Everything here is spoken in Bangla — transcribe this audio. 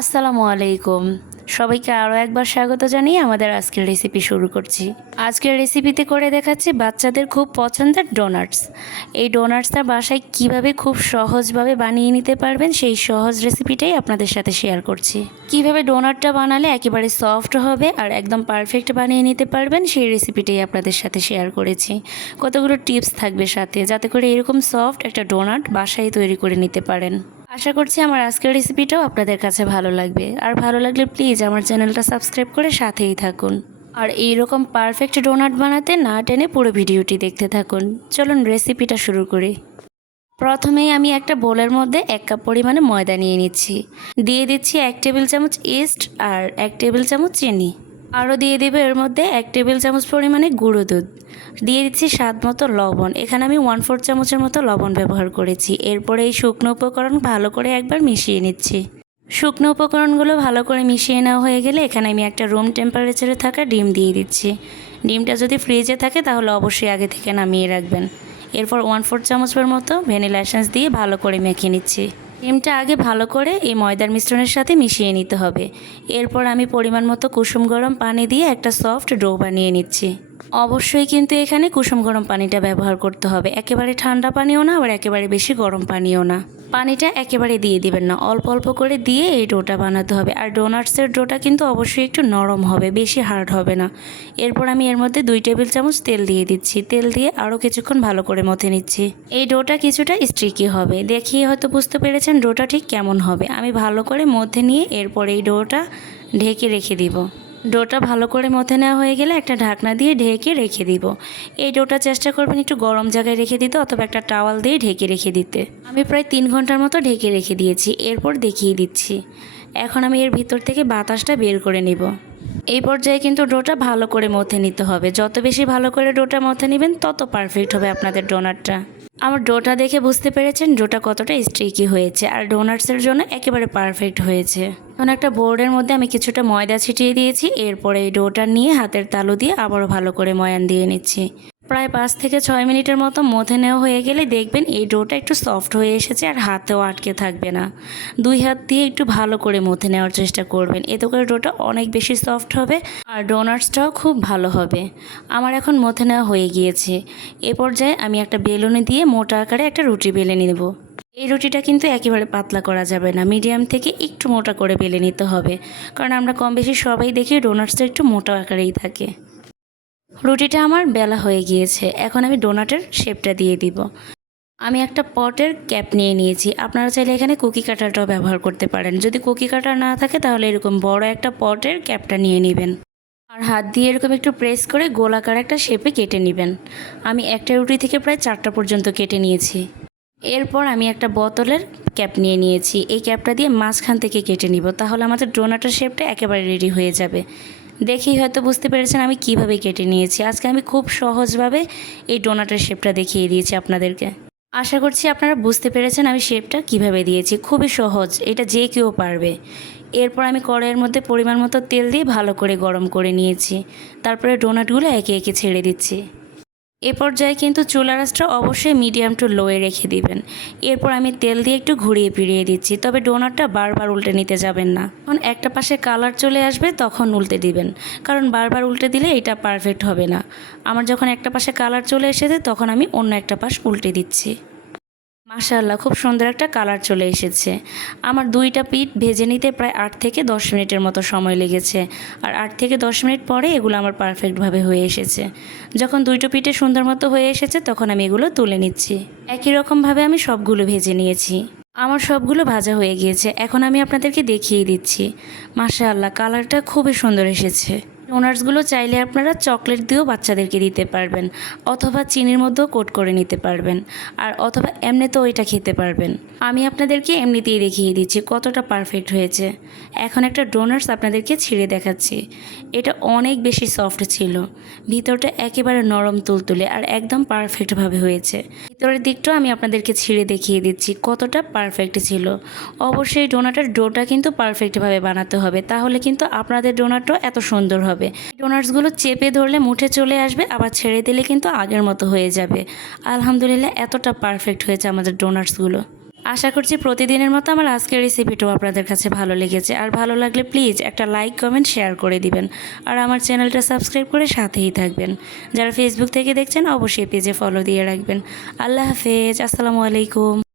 আসসালামু আলাইকুম। সবাইকে আরও একবার স্বাগত জানিয়ে আমাদের আজকের রেসিপি শুরু করছি। আজকের রেসিপিতে করে দেখাচ্ছি বাচ্চাদের খুব পছন্দের ডোনাটস এই ডোনাটসটা বাসায় কীভাবে খুব সহজভাবে বানিয়ে নিতে পারবেন সেই সহজ রেসিপিটাই আপনাদের সাথে শেয়ার করছি। কীভাবে ডোনাটটা বানালে একেবারে সফট হবে আর একদম পারফেক্ট বানিয়ে নিতে পারবেন সেই রেসিপিটাই আপনাদের সাথে শেয়ার করেছি। কতগুলো টিপস থাকবে সাথে, যাতে করে এরকম সফট একটা ডোনাট বাসায় তৈরি করে নিতে পারেন। আশা করছি আমার আজকের রেসিপিটাও আপনাদের কাছে ভালো লাগবে। আর ভালো লাগলে প্লিজ আমার চ্যানেলটা সাবস্ক্রাইব করে সাথেই থাকুন। আর এইরকম পারফেক্ট ডোনাট বানাতে না টেনে পুরো ভিডিওটি দেখতে থাকুন। চলুন রেসিপিটা শুরু করি। প্রথমেই আমি একটা বোলের মধ্যে এক কাপ পরিমাণে ময়দা নিয়ে নিচ্ছি। দিয়ে দিচ্ছি এক টেবিল চামচ ইস্ট আর এক টেবিল চামচ চিনি। আরও দিয়ে দেবে এর মধ্যে এক টেবিল চামচ পরিমাণে গুঁড়ো দুধ। দিয়ে দিচ্ছি স্বাদ মতো লবণ। এখানে আমি ওয়ান ফোর চামচের মতো লবণ ব্যবহার করেছি। এরপরে এই শুকনো উপকরণ ভালো করে একবার মিশিয়ে নিচ্ছি। শুকনো উপকরণগুলো ভালো করে মিশিয়ে নেওয়া হয়ে গেলে এখানে আমি একটা রুম টেম্পারেচারে থাকা ডিম দিয়ে দিচ্ছি। ডিমটা যদি ফ্রিজে থাকে তাহলে অবশ্যই আগে থেকে নামিয়ে রাখবেন। এরপর ওয়ান ফোর চামচের মতো ভ্যানিলা এসেন্স দিয়ে ভালো করে মেখে নিচ্ছি। ডিমটা আগে ভালো করে এই ময়দার মিশ্রণের সাথে মিশিয়ে নিতে হবে। এরপর আমি পরিমাণ মতো কুসুম গরম পানি দিয়ে একটা সফট ডো বানিয়ে নিচ্ছি। অবশ্যই কিন্তু এখানে কুসুম গরম পানিটা ব্যবহার করতে হবে। একেবারে ঠান্ডা পানিও না, আবার একেবারে বেশি গরম পানিও না। পানিটা একেবারে দিয়ে দিবেন না, অল্প অল্প করে দিয়ে এই ডোটা বানাতে হবে। আর ডোনাটসের ডোটা কিন্তু অবশ্যই একটু নরম হবে, বেশি হার্ড হবে না। এরপর আমি এর মধ্যে দুই টেবিল চামচ তেল দিয়ে দিচ্ছি। তেল দিয়ে আরও কিছুক্ষণ ভালো করে মথে নিচ্ছি। এই ডোটা কিছুটা স্ট্রিকি হবে। দেখিয়ে হয়তো বুঝতে পেরেছেন ডোটা ঠিক কেমন হবে। আমি ভালো করে মধ্যে নিয়ে এরপর এই ডোটা ঢেকে রেখে দিব। ডোটা ভালো করে মথে নেওয়া হয়ে গেলে একটা ঢাকনা দিয়ে ঢেকে রেখে দিব। এই ডোটা চেষ্টা করবেন একটু গরম জায়গায় রেখে দিতে অথবা একটা টাওয়াল দিয়ে ঢেকে রেখে দিতে। আমি প্রায় তিন ঘণ্টার মতো ঢেকে রেখে দিয়েছি, এরপর দেখিয়ে দিচ্ছি। এখন আমি এর ভিতর থেকে বাতাসটা বের করে নিব। এই পর্যায়ে কিন্তু ডোটা ভালো করে মথে নিতে হবে। যত বেশি ভালো করে ডোটা মথে নেবেন, তত পারফেক্ট হবে আপনাদের ডোনাটটা আমার ডোটা দেখে বুঝতে পেরেছেন ডোটা কতটা স্ট্রিকি হয়েছে। আর ডোনাটসের জন্য একেবারে পারফেক্ট হয়েছে। এখন একটা বোর্ডের মধ্যে আমি কিছুটা ময়দা ছিটিয়ে দিয়েছি। এরপরে এই ডোটা নিয়ে হাতের তালু দিয়ে আবারও ভালো করে ময়ান দিয়ে নিচ্ছি। প্রায় পাঁচ থেকে ছয় মিনিটের মতো মধ্যে নেওয়া হয়ে গেলে দেখবেন এই ডোটা একটু সফট হয়ে এসেছে আর হাতেও আটকে থাকবে না। দুই হাত দিয়ে একটু ভালো করে মধ্যে নেওয়ার চেষ্টা করবেন। এতে করে ডোটা অনেক বেশি সফট হবে আর ডোনাটসটাও খুব ভালো হবে। আমার এখন মধ্যে নেওয়া হয়ে গিয়েছে। এ পর্যায়ে আমি একটা বেলুনি দিয়ে মোটা আকারে একটা রুটি বেলে নেব। এই রুটিটা কিন্তু একেবারে পাতলা করা যাবে না। মিডিয়াম থেকে একটু মোটা করে বেলে নিতে হবে। কারণ আমরা কম বেশি সবাই দেখি ডোনাটসটা একটু মোটা আকারেই থাকে। রুটিটা আমার বেলা হয়ে গিয়েছে। এখন আমি ডোনাটের শেপটা দিয়ে দিব। আমি একটা পটের ক্যাপ নিয়ে নিয়েছি। আপনারা চাইলে এখানে কুকি কাটারটাও ব্যবহার করতে পারেন। যদি কুকি কাটার না থাকে, তাহলে এরকম বড় একটা পটের ক্যাপটা নিয়ে নেবেন। আর হাত দিয়ে এরকম একটু প্রেস করে গোলাকার একটা শেপে কেটে নেবেন। আমি একটা রুটি থেকে প্রায় চারটা পর্যন্ত কেটে নিয়েছি। এরপর আমি একটা বোতলের ক্যাপ নিয়ে নিয়েছি। এই ক্যাপটা দিয়ে মাঝখান থেকে কেটে নিব। তাহলে আমাদের ডোনাটের শেপটা একেবারে রেডি হয়ে যাবে। দেখেই হয়তো বুঝতে পেরেছেন আমি কীভাবে কেটে নিয়েছি। আজকে আমি খুব সহজভাবে এই ডোনাটের শেপটা দেখিয়ে দিয়েছি আপনাদেরকে। আশা করছি আপনারা বুঝতে পেরেছেন আমি শেপটা কীভাবে দিয়েছি। খুবই সহজ, এটা যে কেউ পারবে। এরপর আমি কড়াইয়ের মধ্যে পরিমাণ মতো তেল দিয়ে ভালো করে গরম করে নিয়েছি। তারপরে ডোনাটগুলো একে একে ছেড়ে দিচ্ছি। এ পর্যায়ে কিন্তু চুলা রাসটা অবশ্যই মিডিয়াম টু লোয়ে রেখে দিবেন। এরপর আমি তেল দিয়ে একটু ঘুরিয়ে ফিরিয়ে দিচ্ছি, তবে ডোনারটা বারবার উল্টে নিতে যাবেন না। যখন একটা পাশে কালার চলে আসবে, তখন উল্টে দিবেন, কারণ বারবার উল্টে দিলে এটা পারফেক্ট হবে না। আমার যখন একটা পাশে কালার চলে এসেছে, তখন আমি অন্য একটা পাশ উল্টে দিচ্ছি। মাশাআল্লাহ, খুব সুন্দর একটা কালার চলে এসেছে। আমার দুইটা পিঠ ভেজে নিতে প্রায় আট থেকে দশ মিনিটের মতো সময় লেগেছে। আর আট থেকে দশ মিনিট পরে এগুলো আমার পারফেক্টভাবে হয়ে এসেছে। যখন দুইটো পিঠে সুন্দর মতো হয়ে এসেছে, তখন আমি এগুলো তুলে নিচ্ছি। একই রকমভাবে আমি সবগুলো ভেজে নিয়েছি। আমার সবগুলো ভাজা হয়ে গিয়েছে। এখন আমি আপনাদেরকে দেখিয়ে দিচ্ছি। মাশাআল্লাহ, কালারটা খুবই সুন্দর এসেছে। ডোনাটসগুলো চাইলে আপনারা চকলেট দিয়েও বাচ্চাদেরকে দিতে পারবেন, অথবা চিনির মধ্যেও কোট করে নিতে পারবেন, আর অথবা এমনিতেও এটা খেতে পারবেন। আমি আপনাদেরকে এমনিতেই দেখিয়ে দিচ্ছি কতটা পারফেক্ট হয়েছে। এখন একটা ডোনার্স আপনাদেরকে ছিঁড়ে দেখাচ্ছি। এটা অনেক বেশি সফট ছিল। ভিতরটা একেবারে নরম তুলতুলে আর একদম পারফেক্টভাবে হয়েছে। ভিতরের দিকটাও আমি আপনাদেরকে ছিঁড়ে দেখিয়ে দিচ্ছি কতটা পারফেক্ট ছিল। অবশ্যই ডোনাটের ডোটা কিন্তু পারফেক্টভাবে বানাতে হবে, তাহলে কিন্তু আপনাদের ডোনাটও এত সুন্দর হবে। ডোনাটসগুলো চেপে ধরলে মুঠে চলে আসবে, আবার ছেড়ে দিলে কিন্তু আগের মতো হয়ে যাবে। আলহামদুলিল্লাহ, এতটা পারফেক্ট হয়েছে আমাদের ডোনাটসগুলো আশা করছি প্রতিদিনের মতো আমার আজকের রেসিপিটাও আপনাদের কাছে ভালো লেগেছে। আর ভালো লাগলে প্লিজ একটা লাইক কমেন্ট শেয়ার করে দিবেন। আর আমার চ্যানেলটা সাবস্ক্রাইব করে সাথেই থাকবেন। যারা ফেসবুক থেকে দেখছেন, অবশ্যই পেজে ফলো দিয়ে রাখবেন। আল্লাহ হাফেজ, আসসালামু আলাইকুম।